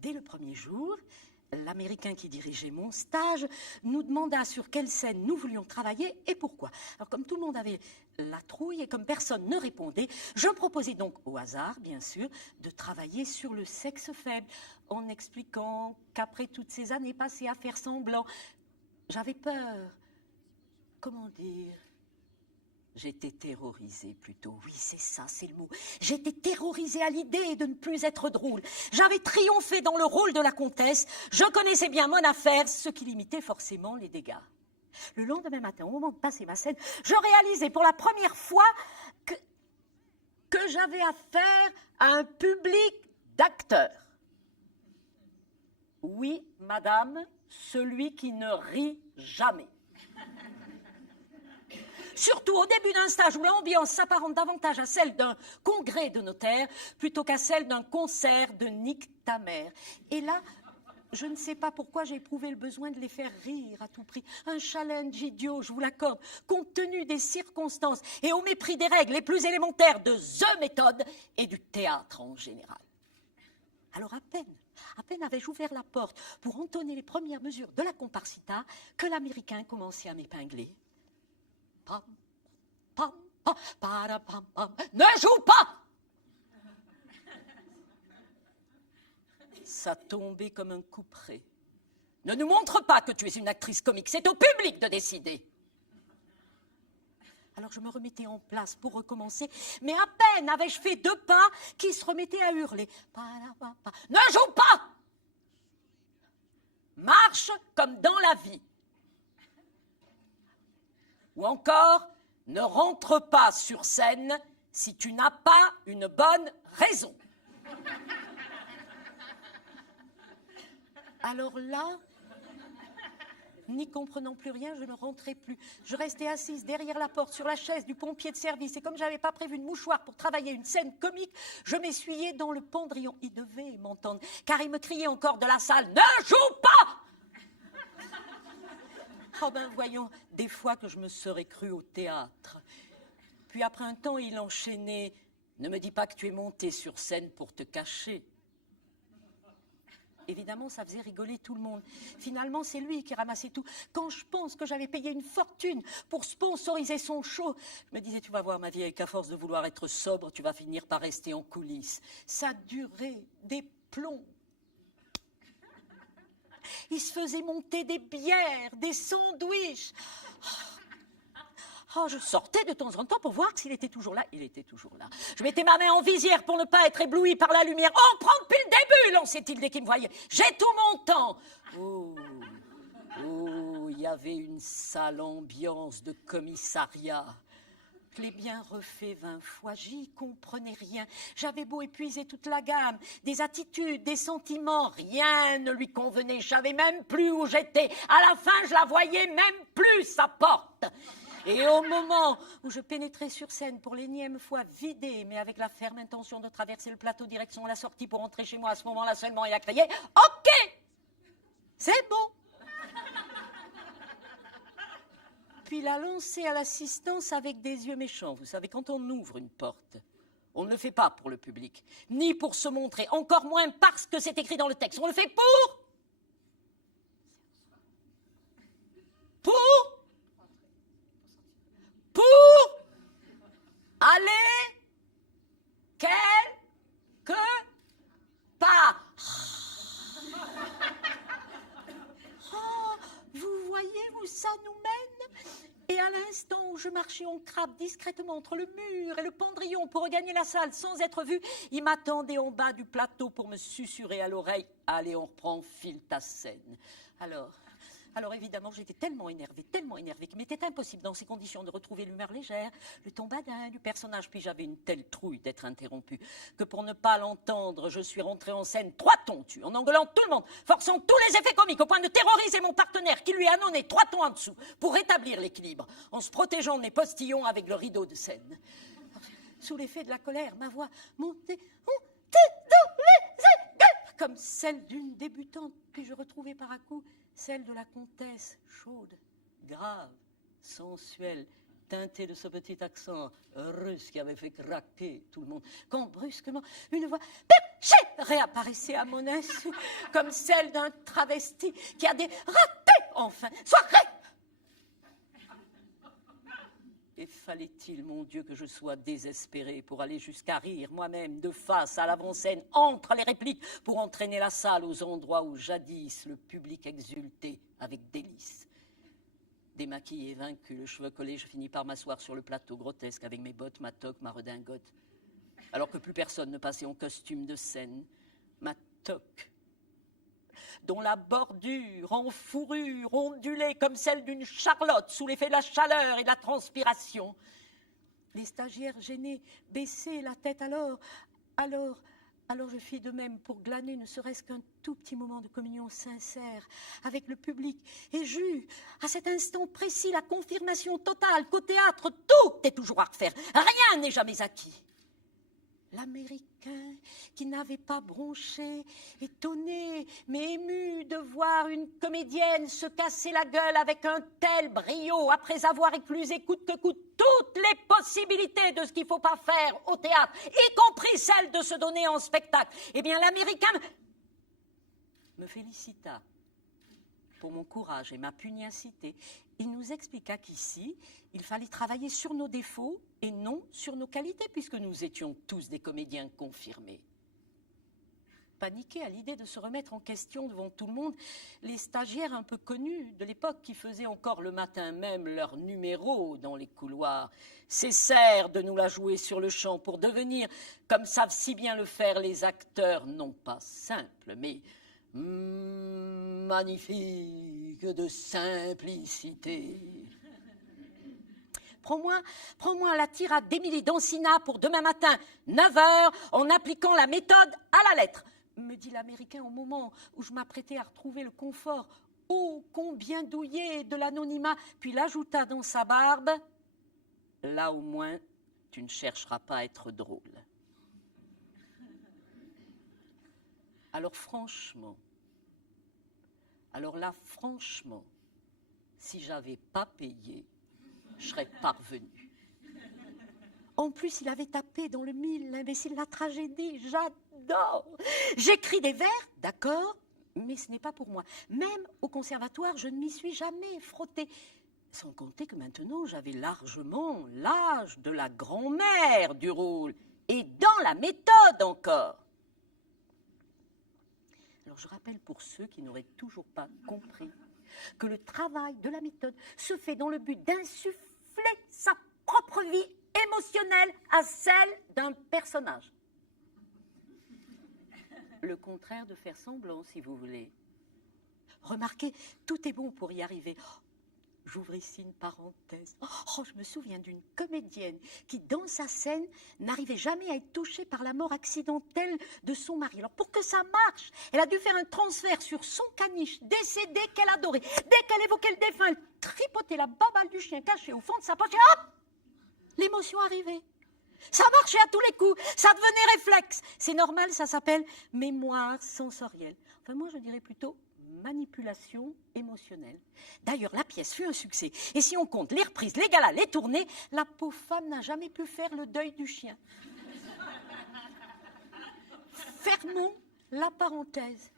dès le premier jour, l'Américain qui dirigeait mon stage nous demanda sur quelle scène nous voulions travailler et pourquoi. Alors comme tout le monde avait la trouille et comme personne ne répondait, je proposais donc au hasard, bien sûr, de travailler sur le sexe faible, en expliquant qu'après toutes ces années passées à faire semblant, j'avais peur. Comment dire ? J'étais terrorisée plutôt, oui c'est ça, c'est le mot. J'étais terrorisée à l'idée de ne plus être drôle. J'avais triomphé dans le rôle de la comtesse, je connaissais bien mon affaire, ce qui limitait forcément les dégâts. Le lendemain matin, au moment de passer ma scène, je réalisais pour la première fois que j'avais affaire à un public d'acteurs. Oui, madame, celui qui ne rit jamais. Surtout au début d'un stage où l'ambiance s'apparente davantage à celle d'un congrès de notaires plutôt qu'à celle d'un concert de Nick ta mère. Et là, je ne sais pas pourquoi j'ai éprouvé le besoin de les faire rire à tout prix. Un challenge idiot, je vous l'accorde, compte tenu des circonstances et au mépris des règles les plus élémentaires de The méthode et du théâtre en général. Alors à peine avais-je ouvert la porte pour entonner les premières mesures de la comparsita que l'Américain commençait à m'épingler. Pam, pam, pam, para, pam, pam. Ne joue pas! Ça tombait comme un couperet. Ne nous montre pas que tu es une actrice comique, c'est au public de décider. Alors je me remettais en place pour recommencer, mais à peine avais-je fait 2 pas qu'il se remettait à hurler. Ne joue pas! Marche comme dans la vie. Ou encore, ne rentre pas sur scène si tu n'as pas une bonne raison. Alors là, n'y comprenant plus rien, je ne rentrais plus. Je restais assise derrière la porte sur la chaise du pompier de service et comme je n'avais pas prévu de mouchoir pour travailler une scène comique, je m'essuyais dans le pendrillon. Il devait m'entendre, car il me criait encore de la salle « Ne joue pas !» Oh ben voyons, des fois que je me serais cru au théâtre. Puis après un temps, il enchaînait « Ne me dis pas que tu es monté sur scène pour te cacher. » Évidemment, ça faisait rigoler tout le monde. Finalement, c'est lui qui ramassait tout. Quand je pense que j'avais payé une fortune pour sponsoriser son show, je me disais, tu vas voir ma vieille, qu'à force de vouloir être sobre, tu vas finir par rester en coulisses. Ça durait des plombs. Il se faisait monter des bières, des sandwichs. Oh, je sortais de temps en temps pour voir s'il était toujours là. Il était toujours là. Je mettais ma main en visière pour ne pas être ébloui par la lumière. Oh, prends depuis le début, lançait-il dès qu'il me voyait. J'ai tout mon temps. Oh, il y avait une sale ambiance de commissariat. Je l'ai bien refait 20 fois, j'y comprenais rien. J'avais beau épuiser toute la gamme, des attitudes, des sentiments, rien ne lui convenait. Je savais même plus où j'étais. À la fin, je la voyais même plus, sa porte. Et au moment où je pénétrais sur scène pour l'énième fois vidée, mais avec la ferme intention de traverser le plateau direction la sortie pour rentrer chez moi, à ce moment-là seulement, il a crié « Ok, c'est bon !» Puis il a lancé à l'assistance avec des yeux méchants. Vous savez, quand on ouvre une porte, on ne le fait pas pour le public, ni pour se montrer, encore moins parce que c'est écrit dans le texte. On le fait pour aller quelque part. Oh, vous voyez où ça nous mène? Et à l'instant où je marchais en crabe discrètement entre le mur et le pendrillon pour regagner la salle sans être vu, il m'attendait en bas du plateau pour me susurrer à l'oreille « Allez, on reprend, file ta scène ». Alors évidemment, j'étais tellement énervée qu'il m'était impossible dans ces conditions de retrouver l'humeur légère, le ton badin du personnage. Puis j'avais une telle trouille d'être interrompue que pour ne pas l'entendre, je suis rentrée en scène 3 tons tu, en engueulant tout le monde, forçant tous les effets comiques au point de terroriser mon partenaire qui lui a donné 3 tons en dessous pour rétablir l'équilibre, en se protégeant de mes postillons avec le rideau de scène. Sous l'effet de la colère, ma voix montait dans les aigus comme celle d'une débutante. Puis je retrouvais par à coup celle de la comtesse, chaude, grave, sensuelle teinté de ce petit accent russe qui avait fait craquer tout le monde, quand brusquement une voix perchée réapparaissait à mon insu, comme celle d'un travesti qui a des ratés enfin. Soirée! Et fallait-il, mon Dieu, que je sois désespéré pour aller jusqu'à rire moi-même de face à l'avant-scène, entre les répliques, pour entraîner la salle aux endroits où jadis le public exultait avec délice. Démaquillé, vaincu, le cheveu collé, je finis par m'asseoir sur le plateau grotesque avec mes bottes, ma toque, ma redingote. Alors que plus personne ne passait en costume de scène, ma toque, dont la bordure en fourrure ondulait comme celle d'une charlotte sous l'effet de la chaleur et de la transpiration. Les stagiaires gênés baissaient la tête alors je fis de même pour glaner ne serait-ce qu'un tout petit moment de communion sincère avec le public et j'eus à cet instant précis la confirmation totale qu'au théâtre tout est toujours à refaire, rien n'est jamais acquis. L'Américain, qui n'avait pas bronché, étonné, mais ému de voir une comédienne se casser la gueule avec un tel brio, après avoir éclusé coûte que coûte toutes les possibilités de ce qu'il ne faut pas faire au théâtre, y compris celle de se donner en spectacle. Eh bien, l'Américain me félicita pour mon courage et ma pugnacité. Il nous expliqua qu'ici, il fallait travailler sur nos défauts et non sur nos qualités, puisque nous étions tous des comédiens confirmés. Paniqués à l'idée de se remettre en question devant tout le monde, les stagiaires un peu connus de l'époque, qui faisaient encore le matin même leur numéro dans les couloirs, cessèrent de nous la jouer sur le champ pour devenir, comme savent si bien le faire les acteurs, non pas simples, mais magnifique de simplicité. Prends-moi la tirade d'Émilie Dancina pour demain matin, 9h, en appliquant la méthode à la lettre, me dit l'Américain au moment où je m'apprêtais à retrouver le confort ô combien douillet de l'anonymat, puis l'ajouta dans sa barbe, là au moins tu ne chercheras pas à être drôle. Alors là, franchement, si j'avais pas payé, je serais parvenue. En plus, il avait tapé dans le mille, l'imbécile, la tragédie. J'adore. J'écris des vers, d'accord, mais ce n'est pas pour moi. Même au conservatoire, je ne m'y suis jamais frottée. Sans compter que maintenant, j'avais largement l'âge de la grand-mère du rôle. Et dans la méthode encore. Alors, je rappelle pour ceux qui n'auraient toujours pas compris que le travail de la méthode se fait dans le but d'insuffler sa propre vie émotionnelle à celle d'un personnage. Le contraire de faire semblant, si vous voulez. Remarquez, tout est bon pour y arriver. J'ouvre ici une parenthèse. Je me souviens d'une comédienne qui, dans sa scène, n'arrivait jamais à être touchée par la mort accidentelle de son mari. Alors, pour que ça marche, elle a dû faire un transfert sur son caniche, décédé qu'elle adorait. Dès qu'elle évoquait le défunt, elle tripotait la babale du chien cachée au fond de sa poche et hop, l'émotion arrivait. Ça marchait à tous les coups, ça devenait réflexe. C'est normal, ça s'appelle mémoire sensorielle. Enfin, moi, je dirais plutôt manipulation émotionnelle. D'ailleurs, la pièce fut un succès. Et si on compte les reprises, les galas, les tournées, la pauvre femme n'a jamais pu faire le deuil du chien. Fermons la parenthèse.